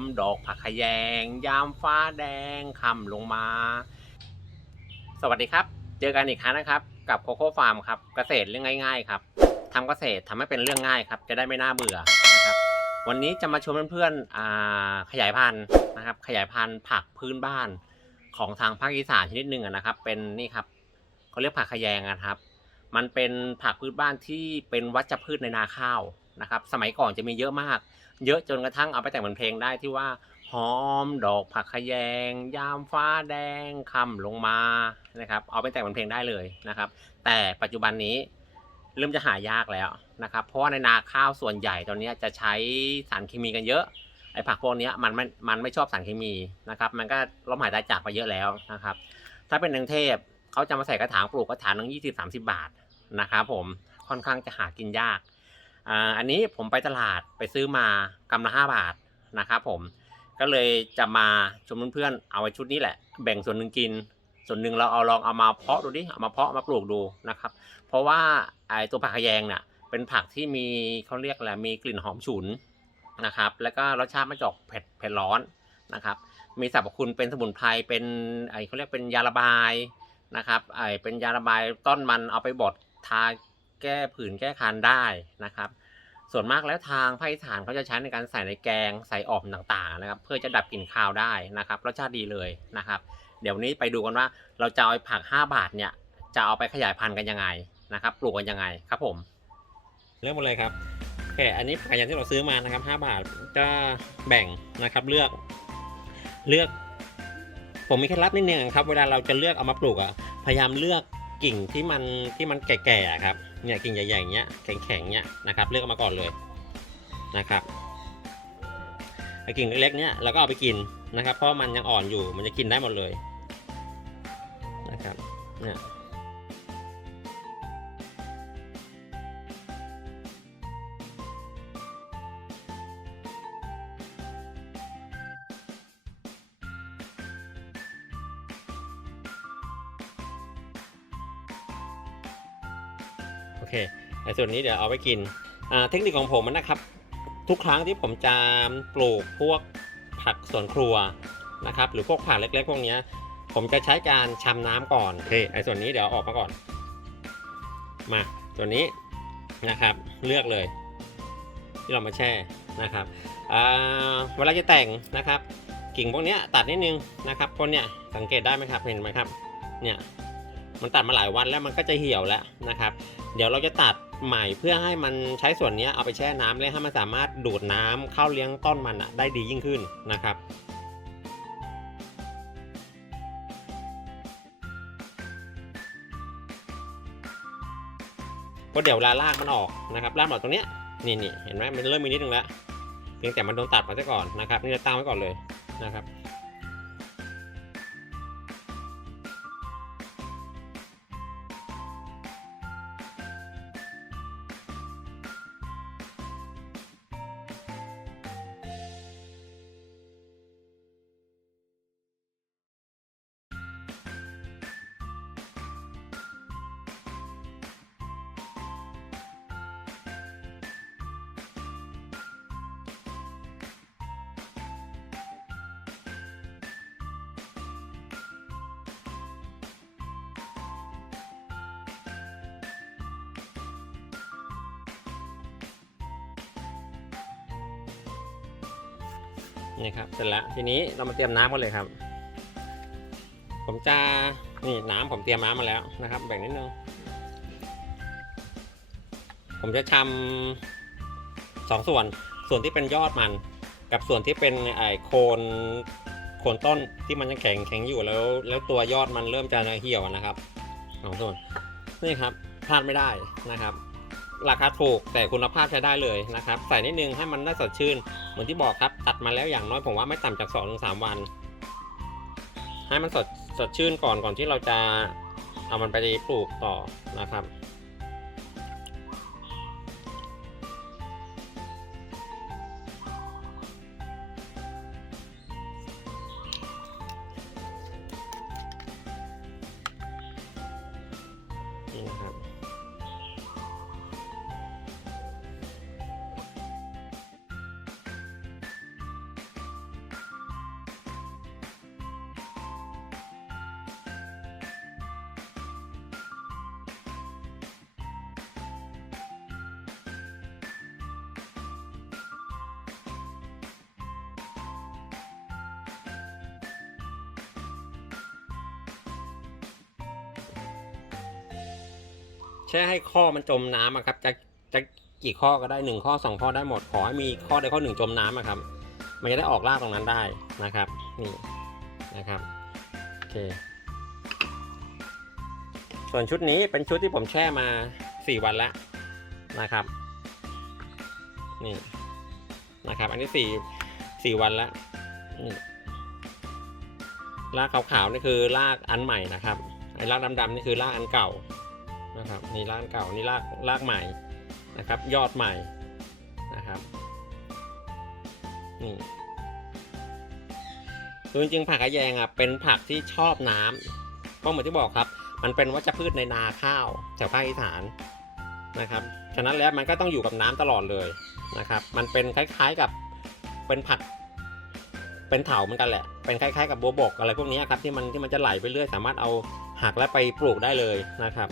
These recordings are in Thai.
มดอกผักขยง ยามฟ้าแดงค่ำลงมา สวัสดีครับ เจอกันอีกครั้งนะครับ กับโคโค่ฟาร์มครับเกษตรเรื่องง่ายๆครับทำเกษตรทำให้เป็นเรื่องง่ายครับ จะได้ไม่น่าเบื่อนะครับวันนี้จะมาชวนเพื่อนๆขยายพันธุ์นะครับ ขยายพันธุ์ผักพื้นบ้านของทางภาคอีสานชนิดหนึ่งนะครับ เป็นนี่ครับเขาเรียกผักขยงนะครับมันเป็นผักพื้นบ้านที่เป็นวัชพืชในนาข้าวนะครับ สมัยก่อนจะมีเยอะมาก เยอะจนกระทั่งเอาไปแต่งเป็นเพลงได้ที่ว่าหอมดอกผักขยง ยามฟ้าแดงคำลงมานะครับ เอาไปแต่งเป็นเพลงได้เลยนะครับ แต่ปัจจุบันนี้เริ่มจะหายากแล้วนะครับ เพราะว่าในนาข้าวส่วนใหญ่ตอนนี้จะใช้สารเคมีกันเยอะไอ้ผักพวกนี้มันไม่มันไม่ชอบสารเคมีนะครับ มันก็ล้มหายตายจากไปเยอะแล้วนะครับ ถ้าเป็นกรุงเทพเขาจะมาใส่กระถางปลูกกระถางนึงยี่สิบสามสิบาทนะครับ ผมค่อนข้างจะหากินยาก อ่าอันนี้ผมไปตลาดไปซื้อมากำละห้าบาทนะครับผมก็เลยจะมาชวนเพื่อนๆเอาไว้ชุดนี้แหละ แบ่งส่วนหนึ่งกิน ส่วนหนึ่งเราเอาลองเอามาเพาะดูดิเอามาเพาะมาปลูกดูนะครับ เพราะว่าไอ้ตัวผักขยงเนี่ยเป็นผักที่มีเขาเรียกอะไรมีกลิ่นหอมฉุนนะครับ แล้วก็รสชาติไม่จอกเผ็ดเผ็ดร้อนนะครับ มีสรรพคุณเป็นสมุนไพรเป็นไอ้เขาเรียกเป็นยาระบายนะครับไอ้เป็นยาระบายต้นมันเอาไปบดทา แก้ผื่นแก้คันได้นะครับ ส่วนมากแล้วทางภาคอีสานเขาจะใช้ในการใส่ในแกงใส่อ่อมต่างๆนะครับ เพื่อจะดับกลิ่นคาวได้นะครับรสชาติดีเลยนะครับ เดี๋ยววนนี้ไปดูกันว่าเราจะเอาผัก 5 บาทเนี่ยจะเอาไปขยายพันธุ์กันยังไงนะครับ ปลูกกันยังไงครับผม เริ่มหมดเลยครับโอเคอันนี้ผักกาดที่เราซื้อมานะครับ 5 บาทจะแบ่งนะครับเลือกเลือกผมมีเคล็ดลับนิดนึงครับ เวลาเราจะเลือกเอามาปลูกอะพยายามเลือก กิ่งที่มันที่มันแก่ๆครับเนี่ยกิ่งใหญ่ๆเนี้ยแข็งๆเนี้ยนะครับเลือกมาก่อนเลยนะครับไอ้กิ่งเล็กๆเนี้ยเราก็เอาไปกินนะครับ เพราะมันยังอ่อนอยู่มันจะกินได้หมดเลยนะครับเนี่ย เคในส่วนนี้เดี๋ยวเอาไปกินเทคนิคของผมนะครับ ทุกครั้งที่ผมจะปลูกพวกผักสวนครัวนะครับหรือพวกผักเล็กๆพวกนี้ผมจะใช้การชำน้ำก่อนโอเคไอ้ส่วนนี้เดี๋ยวออกมาก่อน มาส่วนนี้นะครับ เลือกเลย ที่เรามาแช่นะครับเวลาจะแต่งนะครับ กิ่งพวกนี้ตัดนิดนึงนะครับพวกเนี้ยสังเกตได้ไหมครับเห็นไหมครับ เนี่ย มันตัดมาหลายวันแล้วมันก็จะเหี่ยวแล้วนะครับ เดี๋ยวเราจะตัดใหม่เพื่อให้มันใช้ส่วนนี้เอาไปแช่น้ำและให้มันสามารถดูดน้ำเข้าเลี้ยงต้นมันได้ดียิ่งขึ้นนะครับก็เดี๋ยวลารากมันออกนะครับรากออกตรงเนี้ยนี่นี่เห็นไหมมันเริ่มมีนิดนึงแล้วเพียงแต่มันโดนตัดมาซะก่อนนะครับนี่เราตั้งไว้ก่อนเลยนะครับ นี่ครับเสร็จแล้วทีนี้เรามาเตรียมน้ำกันเลยครับ ผมจะนี่น้ำผมเตรียมน้ำมาแล้วนะครับ แบ่งนิดนึงผมจะทำสองส่วนส่วนที่เป็นยอดมัน กับส่วนที่เป็นไอ้โคนโคนต้นที่มันยังแข็งแข็งอยู่แล้ว แล้วตัวยอดมันเริ่มจะเหี่ยวนะครับสองส่วนนี่ครับพลาดไม่ได้นะครับ ราคาถูกแต่คุณภาพใช้ได้เลยนะครับใส่นิดนึงให้มันได้สดชื่น เหมือนที่บอกครับตัดมาแล้วอย่างน้อยผมว่าไม่ต่ำจาก2อถึงสวัน ให้มันสดสดชื่นก่อนก่อนที่เราจะเอามันไปปลูกต่อนะครับ แช่ให้ข้อมันจมน้ำครับจะจะกี่ข้อก็ได้หนึ่งข้อสองข้อได้หมดขอให้มีข้อใดข้อหนึ่งจมน้ำครับ มันจะได้ออกรากตรงนั้นได้นะครับนี่นะครับโอเค ส่วนชุดนี้เป็นชุดที่ผมแช่มาสี่วันแล้วนะครับนี่นะครับ อันนี้สี่สี่วันแล้วนี่รากขาวๆนี่คือรากอันใหม่นะครับไอ้รากดำๆนี่คือรากอันเก่า นะครับนี่รากอันเก่านี่รากรากใหม่นะครับ ยอดใหม่นะครับนี่คือจริงๆผักกระแยงอะเป็นผักที่ชอบน้ำเพราะเหมือนที่บอกครับ มันเป็นวัชพืชในนาข้าวแถวภาคอีสานนะครับฉะนั้นแล้วมันก็ต้องอยู่กับน้ำตลอดเลยนะครับ มันเป็นคล้ายๆกับเป็นผัก เป็นเถาเหมือนกันแหละ เป็นคล้ายๆกับบัวบกอะไรพวกนี้ครับที่มันที่มันจะไหลไปเรื่อยสามารถเอาหักและไปปลูกได้เลยนะครับ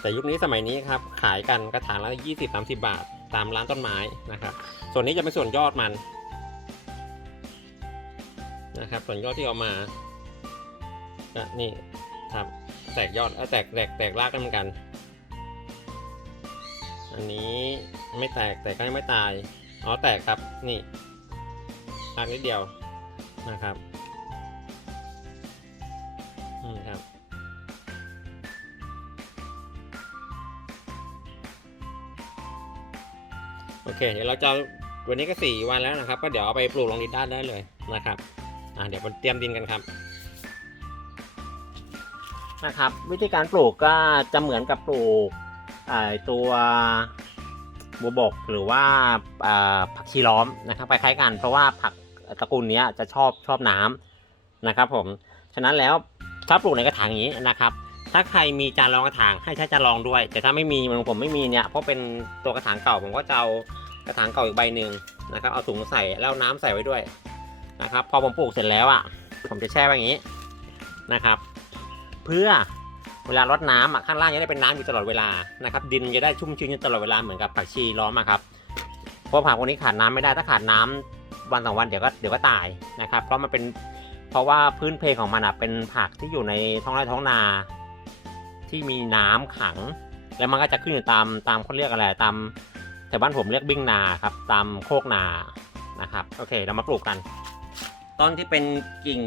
แต่ยุคนี้สมัยนี้ครับขายกันกระถางละยี่สิบสามสิบาท ตามร้านต้นไม้นะครับ ส่วนนี้จะเป็นส่วนยอดมันนะครับ ส่วนยอดที่เอามาก็นี่ครับแตกยอดเออแตกแตกแตกรากกันเหมือนกัน อันนี้ไม่แตกแต่ก็ยังไม่ตายอ๋อแตกครับนี่รากนิดเดียวนะครับ โอเค เดี๋ยวเราจะวันนี้ก็สี่วันแล้วนะครับ ก็เดี๋ยวเอาไปปลูกลงดินด้านได้เลยนะครับอ่าเดี๋ยวเตรียมดินกันครับนะครับ วิธีการปลูกก็จะเหมือนกับปลูกตัวบัวบกหรือว่าผักชีล้อมนะครับคล้ายๆกันเพราะว่าผักตระกูลนี้จะชอบชอบน้ำนะครับ ผมฉะนั้นแล้วถ้าปลูกในกระถางอย่างนี้นะครับ ถ้าใครมีจานรองกระถางให้ใช้จานรองด้วย แต่ถ้าไม่มีเหมือนผมไม่มีเนี่ยเพราะเป็นตัวกระถางเก่าผมก็จะเอากระถางเก่าอีกใบหนึ่งนะครับเอาถุงใส่แล้วน้ำใส่ไว้ด้วยนะครับ พอผมปลูกเสร็จแล้วอะผมจะแช่ไว้อย่างนี้นะครับ เพื่อเวลารดน้ำอะข้างล่างจะได้เป็นน้ำอยู่ตลอดเวลานะครับ ดินจะได้ชุ่มชื้นอยู่ตลอดเวลาเหมือนกับผักชีล้อมอะครับเพราะผักพวกนี้ขาดน้ำไม่ได้ถ้าขาดน้ำวันสองวันเดี๋ยวก็เดี๋ยวก็ตายนะครับ เพราะมันเป็นเพราะว่าพื้นเพของมันอะเป็นผักที่อยู่ในท้องไร่ท้องนา ที่มีน้ำขัง แล้วมันก็จะขึ้นอยู่ตามตามเขาเรียกอะไรตามแต่บ้านผมเรียกบิ้งนาครับ ตามโคกนานะครับโอเคเรามาปลูกกัน ต้นที่เป็นกิ่ง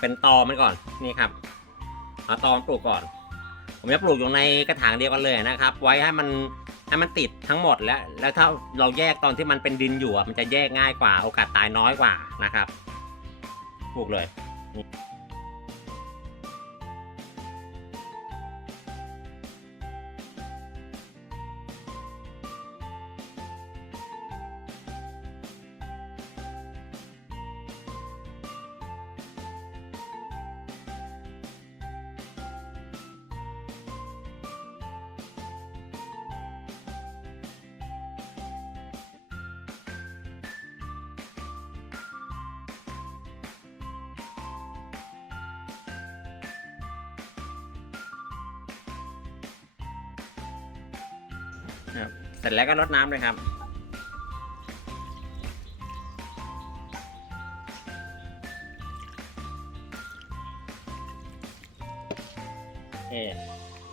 เป็นตอมันก่อนนี่ครับเอาตอมปลูกก่อน ผมจะปลูกอยู่ในกระถางเดียวกันเลยนะครับ ไว้ให้มันให้มันติดทั้งหมดแล้ว แล้วถ้าเราแยกตอนที่มันเป็นดินอยู่มันจะแยกง่ายกว่า โอกาสตายน้อยกว่านะครับ ปลูกเลย ครับเสร็จแล้วก็รดน้ำเลยครับ โอเค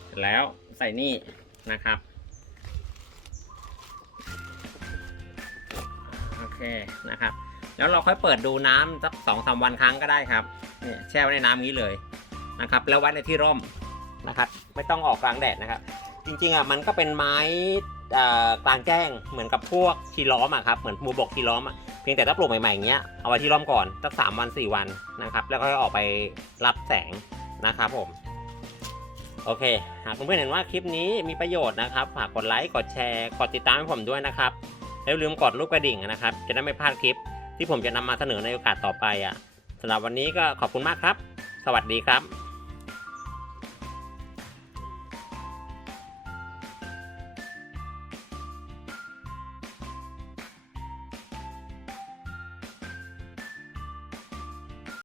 เสร็จแล้วใส่นี่นะครับ โอเคนะครับ แล้วเราค่อยเปิดดูน้ำสักสองสามวันครั้งก็ได้ครับเนี่ยแช่ไว้ในน้ำนี้เลยนะครับ แล้วไว้ในที่ร่มนะครับ ไม่ต้องออกกลางแดดนะครับ จริงๆอะมันก็เป็นไม้กลางแจ้งเหมือนกับพวกทีล้อมอะครับเหมือนมูบกทีล้อมอะเพียงแต่ถ้าปลูกใหม่ๆอย่างเงี้ยเอาไว้ที่ร่มก่อนสักสามวันสี่วันนะครับ แล้วก็ออกไปรับแสงนะครับผมโอเค หากเพื่อนๆเห็นว่าคลิปนี้มีประโยชน์นะครับ ฝากกดไลค์กดแชร์กดติดตามให้ผมด้วยนะครับแล้วลืมกดรูปกระดิ่งนะครับ จะได้ไม่พลาดคลิปที่ผมจะนำมาเสนอในโอกาสต่อไปอะสำหรับวันนี้ก็ขอบคุณมากครับ สวัสดีครับ